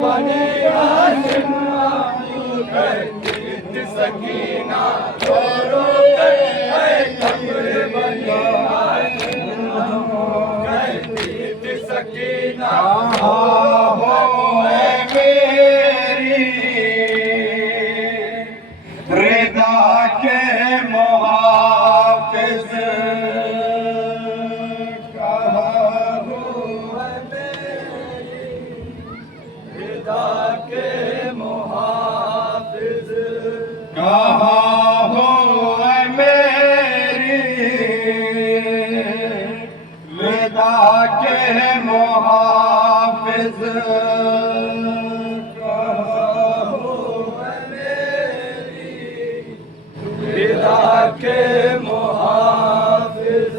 बनी हाशिम सकीना रो रो कर कब्र बनी हाशिम सकीना हो मेरी रिदा के मुहाफिज कहाँ हो मेरी रिदा के मुहाफिज कहाँ हो मेरी रिदा के मुहाफिज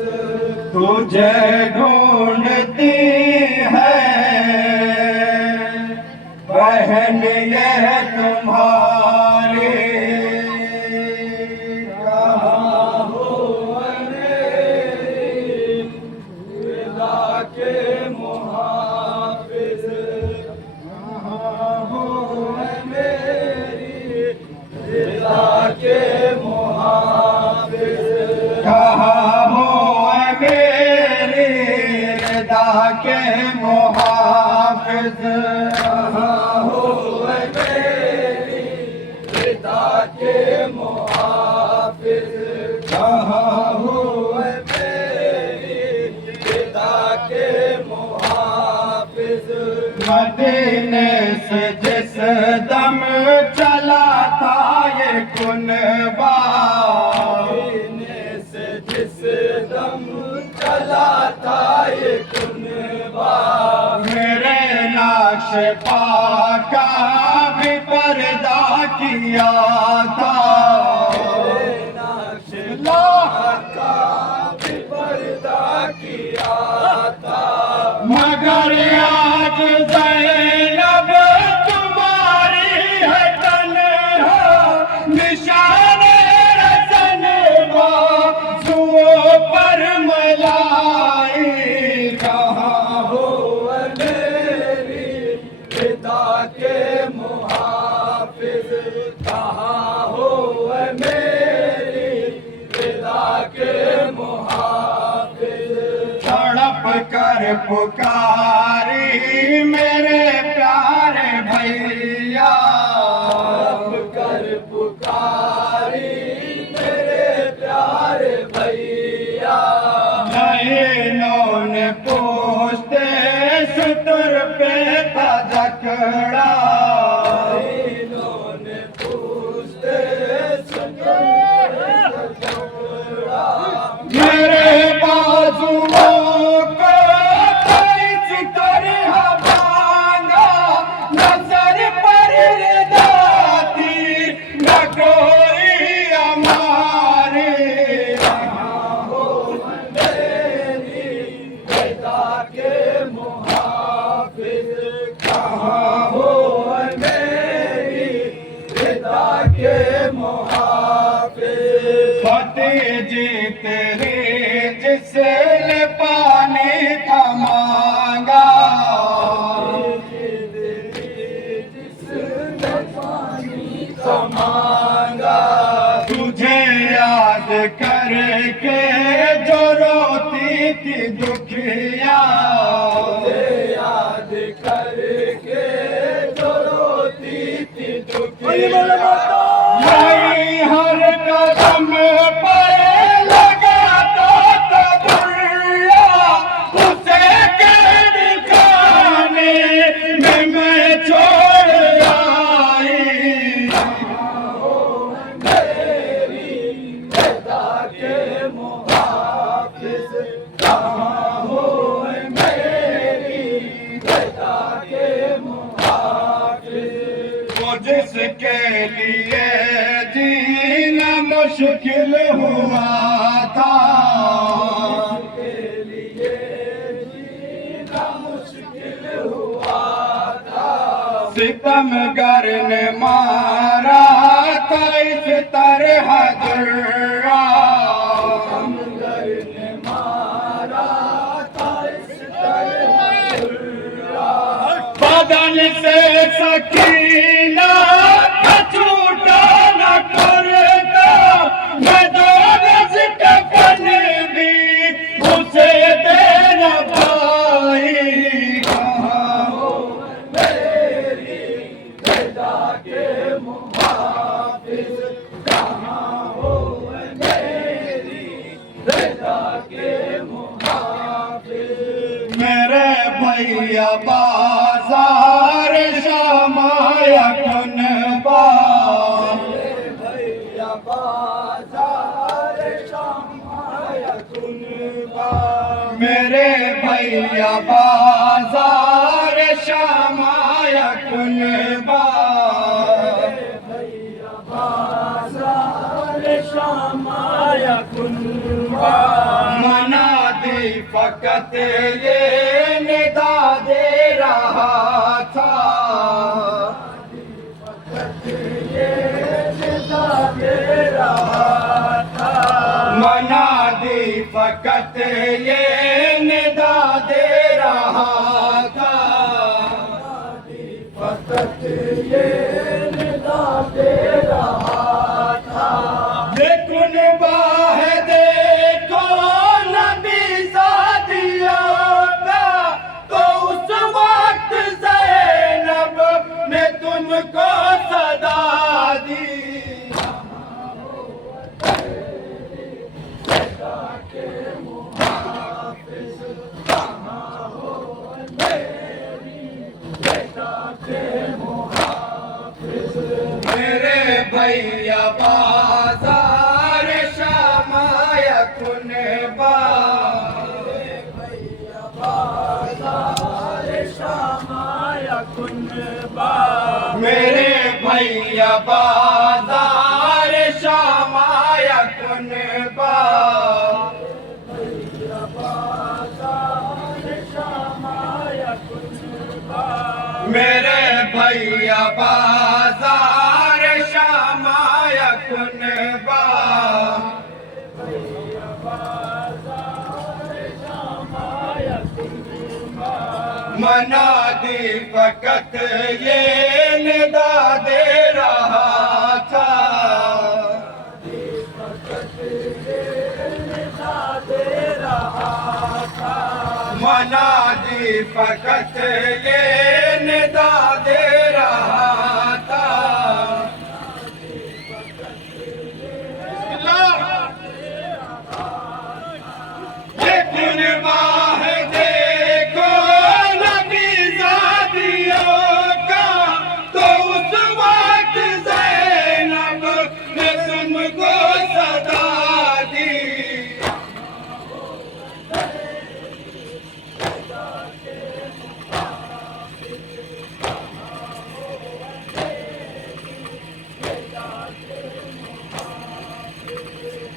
तुझे ढूंढती है बहन यह तुम्हारी के मुहाफिज कहाँ हो मेरी रिदा के मुहाफिज कहाँ हो मेरी रिदा के मुहाफिज मदीने से जिस दम चला था ये कुनबा मदीने से जिस दम चला था ये मेरे नाश पाका भी पर्दा किया था मेरे नाश पाका भी पर्दा किया था मगर आज ज़ैनब तुम्हारी है तन्हा निशान रतन बाजुओं पर मलाई के मुहाफिज कहाँ हो मेरी रिदा के मुहाफिज तड़प कर पुकारी मेरे प्यारे भैया तड़प कर पुकारी मेरे प्यारे भैया नैनों ने पूछते सुतर पे था जकड़ा इन्होंने पूछते मेरे बाजुओं को इस तरह बांधा नजर पर रिदा थी न कोई हमारी कहाँ हो मेरी रिदा के मुहाफिज कहाँ हो मेरी रिदा के मुहाफिज फतेह जीत रे जिसने पानी था मांगा जिसने पानी था मांगा तुझे याद करके जो रोती थी दुखिया याद करके जो रोती थी दुखिया हर कदम पर लगाता था दुर्रा उसे कैद खाने में मैं छोड़ आई मेरी रिदा के मुहाफिज कहाँ हो मेरी रिदा के मुहाफिज वो जिसके लिए जीना मुश्किल हुआ था जिसके लिए जीना मुश्किल हुआ था सितमगर ने मारा था इस तरह दुर्रा सितमगर ने मारा था इस तरह दुर्रा बदन से मेरे सकीना छूटा न करता, मैं दो गज कफन भी उसे दे न पाई। कहाँ हो मेरी रज़ा के मुहाफिज, कहाँ हो मेरी रज़ा के मुहाफिज। मेरे भैया बाजार शामाया कुनबा, मेरे भैया बाजार शामाया कुनबा, मेरे भैया बाजार शामाया कुनबा, भैया बाजार शामाया कुनबा। मना दी फकत ये निदा दे रहा था, ये निदा दे रहा था। मना दी फकत ये निदा दे रहा था, फकत ये निदा दे रहा था। देखुन बाहे देखो नबी ज़ादियों का, तो उस वक्त ज़ैनब ने तुमको सदा दी। मेरे भैया बाजार शामाया कुनबा, मेरे भैया बाजार शामाया कुनबा, मेरे भैया बाजार शामाया कुनबा, भैया बाजार शामाया कुनबा, मेरे भैया बाजार शामाया कुनबा, भैया बाजार शामाया कुनबा। मना दी फकत ये निदा दे रहा था, मना दी फकत ये निदा दे रहा था। ये कुनबा है देखो नबी ज़ादियों का, तो उस वक्त ज़ैनब ने तुमको सदा दी।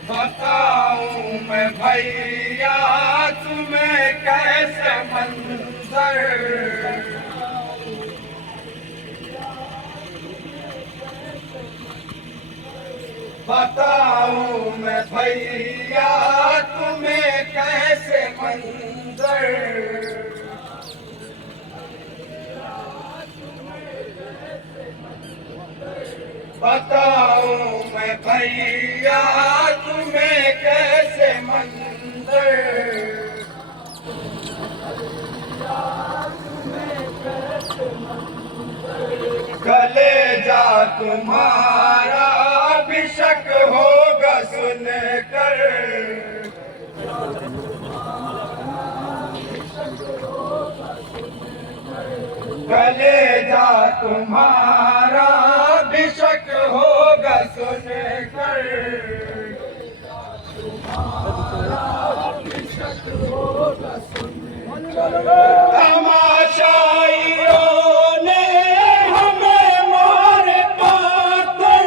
बताऊं मैं भैया तुम्हें कैसे मंजर, बताऊं मैं भैया तुम्हें कैसे मंजर। बताऊं मैं भैया तुम्हें कैसे मंजर, कलेजा तुम्हारा भी शक होगा सुनकर, कलेजा तुम्हारा भी शक होगा सुनकर, तमाशाइयों ने हमें मार पाकर,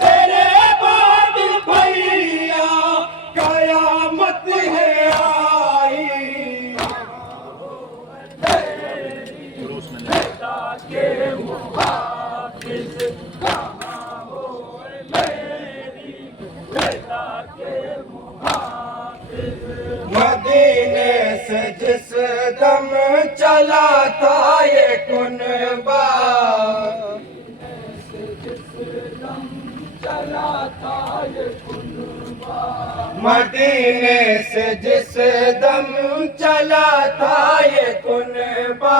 तेरे बाद भैया कयामत है आई। मदीने से जिस दम चला था ये मदीने से जिस दम चला था ये कुनबा,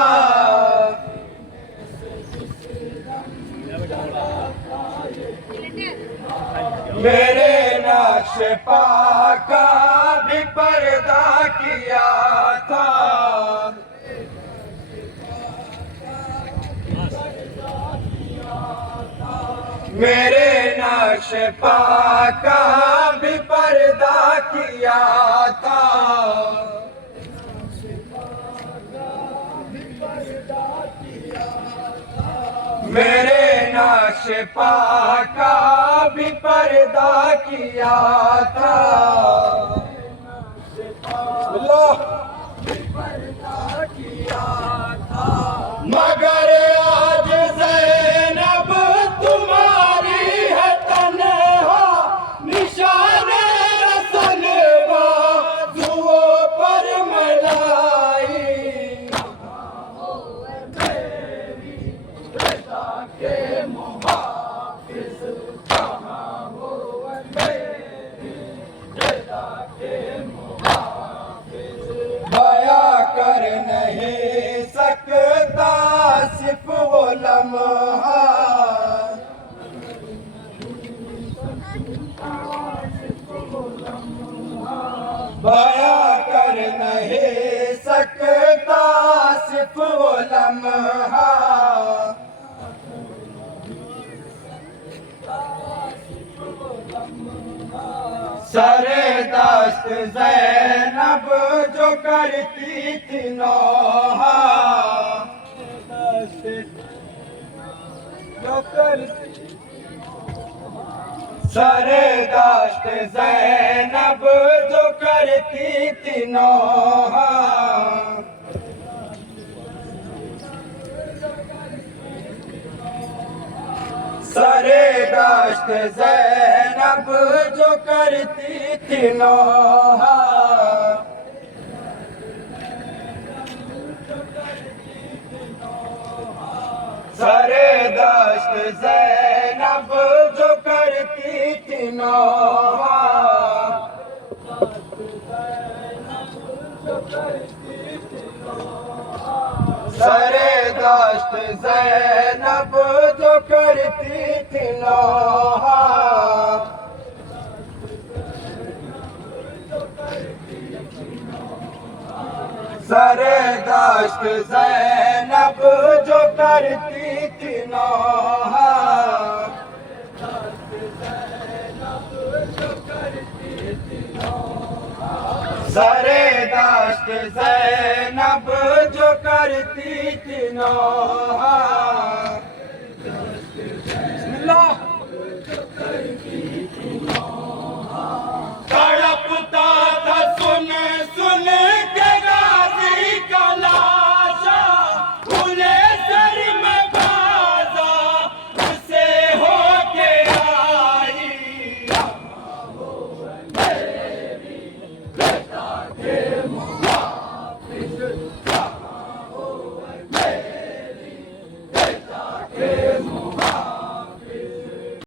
मेरे नक्श पा का भी पर्दा किया था। मेरे नक्श पा का भी पर्दा किया था। मेरे नक्श पा का भी पर्दा किया था। मगर आज ज़ैनब तुम्हारी है तन्हा, निशाने रसन बाजुओं पर मलाई। बया कर नहीं सकता सिर्फ वो लम्हा, बया कर नहीं सकता सिर्फ वो लम्हा। सरे दस्त ज़ैनब जो करती थी नौहा, सरे दस्त ज़ैनब जो करती थी नौहा। सरे दस्त ज़ैनब जो करती थी नौहा। सरे दस्त ज़ैनब जो करती थी नौहा। सरे दस्त ज़ैनब जो करती थी नौहा। सरे दस्त ज़ैनब जो करती थी नौहा। सरे दस्त ज़ैनब जो करती थी नौहा।